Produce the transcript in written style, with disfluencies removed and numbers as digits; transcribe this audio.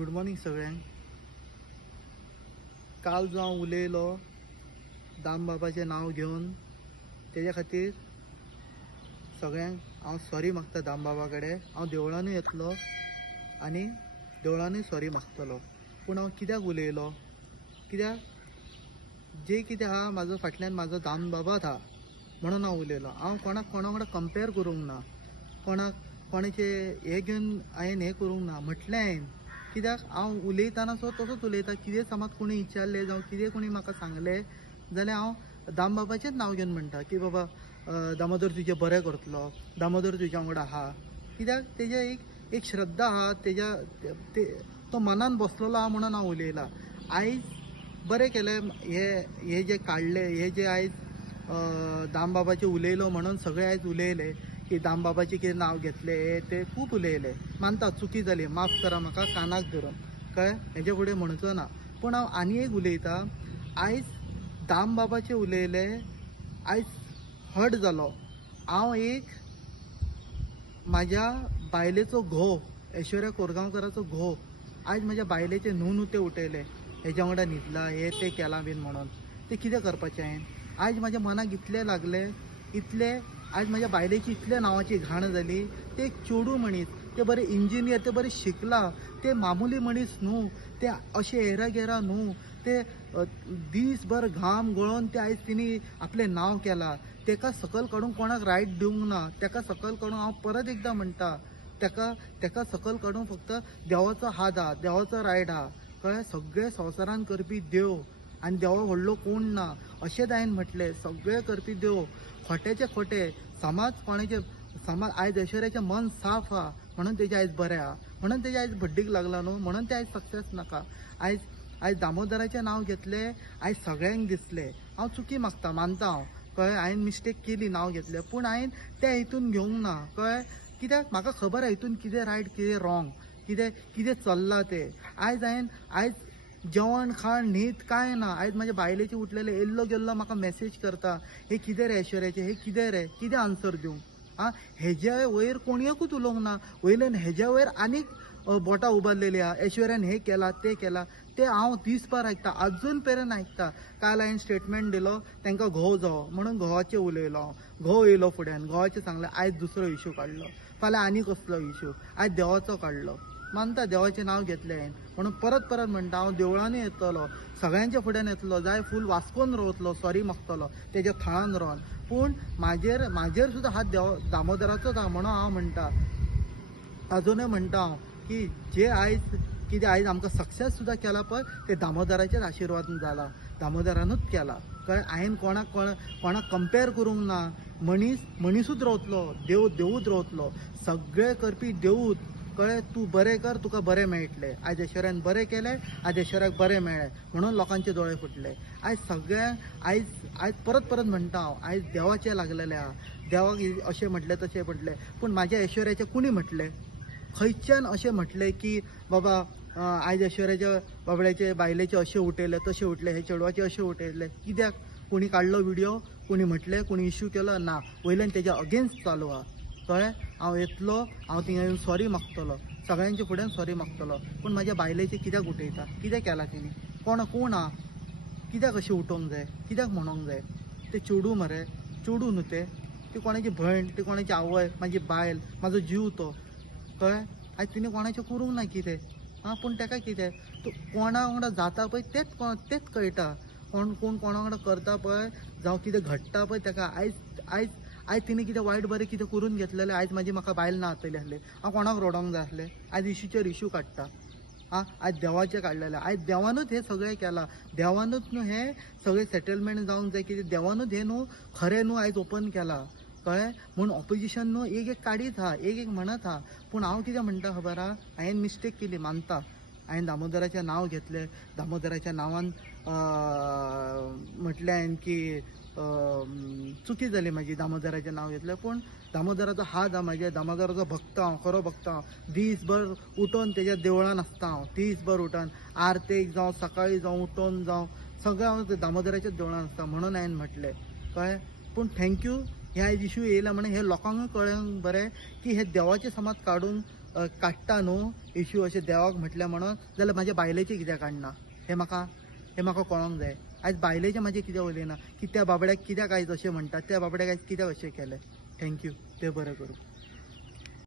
Good morning सगळ्यांक. काल जो हांव उलयलो दामबाबाचें नांव घेवन तेज्या खातीर सगळ्यांक हांव सॉरी मागता दामबाबा कडेन. हांव देवळानूय येतलो आनी देवळानूय सॉरी मागतलो. पूण हांव कित्याक उलयलो, कित्याक जे कितें आहा म्हाजो फाटल्यान म्हाजो दामबाबाच आहा म्हणून हांव उलयलो. हांव कोणा वांगडा कंपेर करूंक ना, कोणाचे हे घेवन हांवें हें करूंक ना. म्हटलें हांवें कित्याक हांव उलयताना तसोच उलयता. कितें समज कोणी विचारलें जावं कितें कोणी म्हाका सांगलें जाल्यार हांव दामबाबाचेंच नांव घेवन म्हणटा की बाबा दामोदर तुजें बरें करतलो, दामोदर तुज्या वांगडा आहा. कित्याक तेजे एक श्रद्धा आहा, तो मनान बसलेलो आहा म्हणून हांव उलयलां. आयज बरें केलें हे जे काडले, हे जे आयज दामबाबाचें उलयलो म्हणून सगळे आयज उलयले की दामबाबाचें कितें नांव घेतलें हे ते खूब उलयले. मानता चुकी जाली, माफ करा म्हाका कानाक धरून, कळ्ळें. हेजे फुडें म्हणचो ना. पूण हांव आनी एक उलयतां. आयज दामबाबाचें उलयलें, आयज हर्ट जालो. हांव एक म्हाज्या बायलेचो घोव, ऐश्वर्या कोरगांवकराचो घोव, आयज म्हाज्या बायलेचे न्हू ते उठयले हेज्या वांगडा न्हिदला, हे ते केलां बीन म्हणून. ते कितें करपाचें हांवें. आयज म्हाज्या मनाक इतलें लागलें, आयज म्हाज्या बायलेची इतल्या नांवाची घाण जाली. ते एक चेडूं मनीस, ते बरें इंजिनियर, ते बरें शिकला, ते मामुली मनीस न्हू, ते अशे हेरा न्हू. ते दीसभर घाम गळोवन ते आयज तिणी आपलें नांव केलां. तेका सकल काडूंक कोणाक रायट दिवंक ना. तेका सकल काडूंक हांव परत एकदां म्हणटा, तेका सकल काडूंक फक्त देवाचो हात आहा, देवाचो रायट आहा, कळ्ळें. सगळे संवसारान करपी देव आनी देवा व्हडलो कोण ना अशेंच हांवें म्हटलें. सगळे करपी देव, खोटेचे खोटे. समाज आयज ऐश्वर्याचें मन साफ आहा म्हणून तेजें आयज बरें आहा, म्हणून तेजें आयज भड्डीक लागला न्हू, म्हणून ते आयज सक्सेस नाका. आयज दामोदराचें नांव घेतलें, आयज सगळ्यांक दिसलें. हांव चुकी मागता, मानता हांव, कळ्ळें. हांवें मिस्टेक केली नांव घेतलें, पूण हांवें त्या हितून घेवंक ना, कळ्ळें. कित्याक म्हाका खबर आहा हितून कितें रायट कितें रॉंग, कितें चल्लां तें. आयज जेवण खाण न्हीद कांय ना. आयज म्हाज्या बायलेचे उठलेले येल्लो गेल्लो म्हाका मेसेज करता, हे कितें रे ऐश्वर्याचें, हे कितें रे, कितें आन्सर दिवं. हेज्या वयर कोणयकूच उलोवंक ना. वयल्यान हेज्या वयर आनीक बोटां उबारलेली आहा. ऐश्वर्यान हे केला ते केला, ते हांव दिसभर आयकता, अजून पर्यंत आयकता. काल हांवें स्टेटमेंट दिलो, तांकां घोव जावो म्हणून घोवाचें उलयलो हांव. घोव येयलो फुड्यान, घोवाचें सांगलें. आयज दुसरो इशू काडलो, फाल्यां आनी कसलो इशू, आयज देवाचो काडलो. मानता देवाचें नांव घेतलें हांवें म्हणून परत म्हणटा, हांव देवळानूय येतलो, सगळ्यांच्या फुड्यान येतलो, जाय फूल वास्कोन रावतलो, सॉरी मागतलो तेज्या थळान रावन. पूण म्हाजेर सुद्दां हात दामोदराचोच आहा म्हणून हांव म्हणटा, अजुनूय म्हणटा हांव की जे आयज आमकां सक्सेस सुद्दां केला पळय, ते दामोदराचेच आशिर्वाद जाला, दामोदरानूच केला, कळ्ळें. हांवें कोणाक कंपेर करूंक ना. मनीसूच रावतलो, देवूच रावतलो, सगळे करपी देवूच, कळ्ळें. तूं बरें कर, तुका बरें मेळटलें. आयज ऐश्वर्यान बरें केलें, आयज ऐश्वर्याक बरें मेळ्ळें म्हणून लोकांचे दोळे फुटले. आयज सगळ्यांक आयज परत म्हणटा हांव, आयज देवाचें लागलेलें आहा. देवाक अशें म्हटलें तशें म्हटलें, पूण म्हाज्या ऐश्वर्याचें कुणी म्हटलें, खंयच्यान अशें म्हटलें की बाबा आयज ऐश्वर्याच्या बाबड्याचे बायलेचे अशें उठयले तशें उठले, हे चेडवाचे अशें उठयले. कित्याक कोणी काडलो व्हिडिओ, कोणी म्हटलें, कोणी इश्यू केलो ना. वयल्यान तेज्या अगेन्स्ट चालू आहा, कळ्ळें. हांव येतलो, हांव थिंगा येवन सॉरी मागतलो, सगळ्यांच्या फुड्यान सॉरी मागतलो. पूण म्हाज्या बायलेचे कित्याक उठयता, कितें केलां तिणी, कोण आहा, कित्याक अशें उठोवंक जाय, कित्याक म्हणूंक जाय. ते चेडूं मरे, चेडूं न्हू ती कोणाची भयण, ती कोणाची आवय, म्हाजी बायल, म्हाजो जीव तो, कळ्ळें. आयज तिणें कोणाचें करूंक ना कितें, पूण तेका कितें, तो कोणा वांगडा जाता पळय तेच कळटा. कोण कोणा वांगडा करता पळय, जावं कितें घडटा पळय तेका. आयज तिणें कितें वायट बरें कितें करून घेतलेलें, आयज म्हाका बायल ना आसतली आसलें, हांव कोणाक रडोंक जाय आसलें. आयज इशूचेर इशू काडटा, आयज देवाचें काडलेलें. आयज देवानूच हे सगळें केलां, देवानूच न्हू हे सगळें सेटलमेंट जावंक जाय. कितें देवानूच हे न्हू खरें न्हू आयज ओपन केलां, कळ्ळें. म्हणून ऑपोजिशन न्हू एक काडीत आहा, एक म्हणत आहा. पूण हांव कितें म्हणटा खबर आहा, हांवें मिस्टेक केली, मानता. हांवें दामोदराचें नांव घेतलें, दामोदराच्या नांवान म्हटलें हांवें की चुकी जाली म्हाजी, दामोदराचें नांव घेतलें. पूण दामोदराचो हात आहा म्हाजे, दामोदराचो भक्त हांव, खरो भक्त हांव. दीसभर उठोन तेज्या देवळान आसता हांव, दीसभर उठोन आरतेक जावं, सकाळीं जावं, उठोन जावं, सगळें हांव दामोदराच्याच देवळान आसता म्हणून हांवें म्हटलें, कळ्ळें. पूण थँक्यू, हे आयज इशू येयला म्हणून हे लोकांकूय कळ्ळें बरें की हे देवाचे समाज काडून काडटा न्हू इश्यू अशें देवाक म्हटलें म्हणून, जाल्यार म्हाज्या बायलेचें कित्याक काडना हें म्हाका कळोंक जाय. आयज बायलेचें म्हाजें कित्याक उलयना की त्या बाबड्याक कित्याक आयज अशें म्हणटात, त्या बाबड्याक आयज कित्याक अशें केलें. थँक्यू, देव बरें करूं.